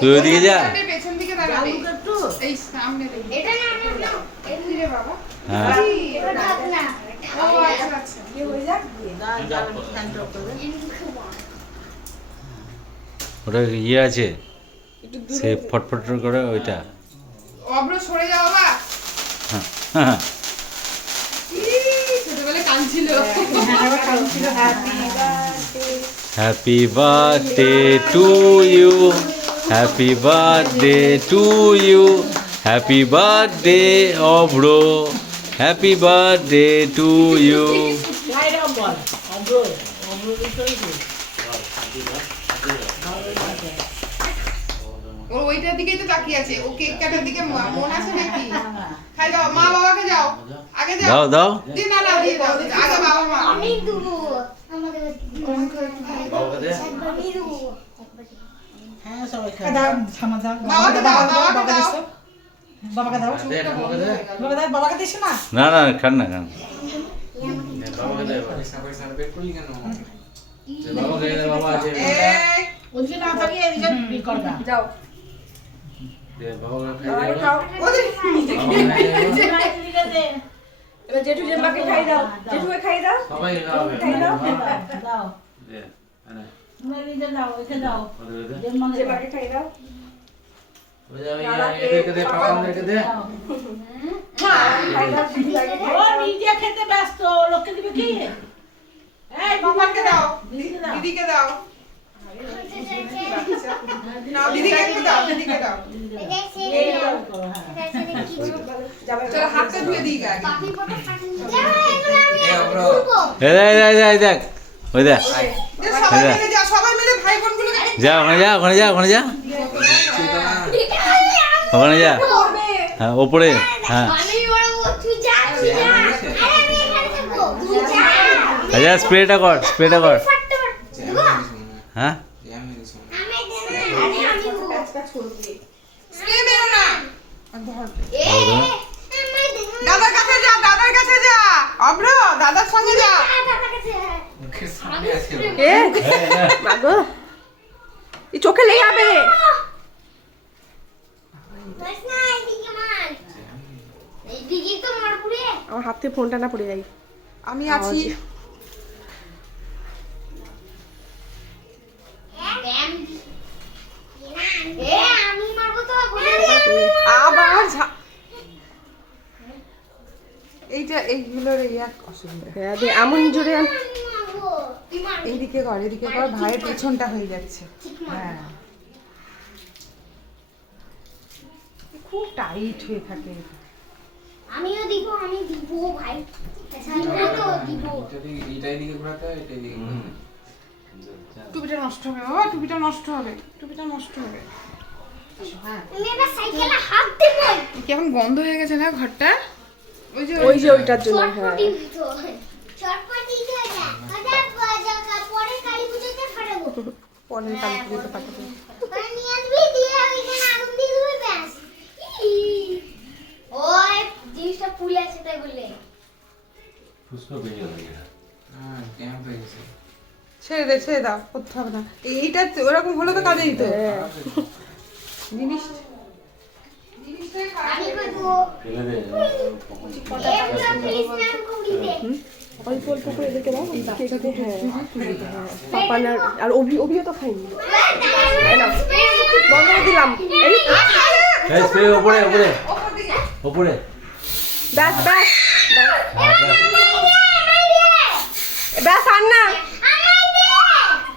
তুই যা। হ্যাঁ। আচ্ছা আচ্ছা। ওটা ইয়ে আছে। সে ফটফট করে ওইটা। অব্র সরে যাও বাবা। হ্যাঁ হ্যাঁ। Happy birthday to you happy birthday to you happy birthday অব্র হ্যাপি বার্থডে টু ইউ বাইরে বল অব্র অব্র বিষয় কি ও ওইটার দিকেই তো তাকিয়ে আছে। ও কেক কাটার দিকে মন আছে নাকি? খাই দাও মা বাবাকে যাও আগে যাও দাও দাও। দি না না দিয়ে দাও আগে বাবা মা। আমি দেবো। আমাদের একবার আমি দেবো। হ্যাঁ সবাই খায়। বাবাকে দাও বাবাকে দাও বাবাকে দাও। চুপটা বন্ধ বাবাকে দাও বাবাকে দিস না। না না খান না খান। এদিকে ই করবা যাও। দাও দাও দাও। জেম্মাকে দাও। জেম্মাকে খাই দাও। দাও। মা খাই দাও দিদিভাইকে খাই দাও। খেতে ব্যস্ত। লোককে দিবে কি? এই বাবাকে দাও। দিদিকে দাও। দিদিকে দাও। না দিদিকে একটু দাও দিদিকে দাও। হ্যাঁ। হাতটা ধুয়ে দিই এই দেখ ওই যে ওখানে যা ওখানে যা ওখানে যা ওখানে যা হ্যাঁ ওপরে হ্যাঁ আমি বলব তুই যা তুই যা আরে আমি এখানে থাকব তুই যা আচ্ছা স্প্রেটা কর স্প্রেটা কর। হ্যাঁ। আরে না। দাদার কাছে যা দাদার কাছে যা। অব্র দাদার সঙ্গে যা। এ মাগো। এই চোখে লেগে যাবে। আমার হাত থেকে ফোনটা না পড়ে যাই আমি আছি এ আমি মারবো তো আবার ঝা- এইটা এইগুলোর এই এক অসুবিধা। হ্যাঁ দে এইদিকে কর এদিকে কর ভাইয়ের পেছনটা হয়ে যাচ্ছে। হ্যাঁ। খুব টাইট হয়ে থাকে আমিও দিব আমি দিব ভাই। আমিও তো দিব। টুপিটা নষ্ট হবে বাবা টুপিটা নষ্ট হবে টুপিটা নষ্ট হবে। আমি এবার সাইকেলে হাত দেব। কেমন গন্ধ হয়ে গেছে না ঘরটা? ওই যে ওইটার জন্য হ্যাঁ। পরের কাল পুজোতে পাঠাবো আছে তাই বলে ছেড়ে দে ছেড়ে দাও করতে হবে না। এই- এইটা ওরকম হলে তো কাজে দিত জিনিস জিনিসটাই খারাপ আমি হয়ে করব এগুলো প্লিজ নাম করি দে অল্প অল্প হ্যাঁ হ্যাঁ আর অভি অভিও তো খাইনি বন্ধ দিলাম এই ওপরে ওপরে ওপরে ব্যাস হ্যাঁ, ব্যাস। ব্যাস আর না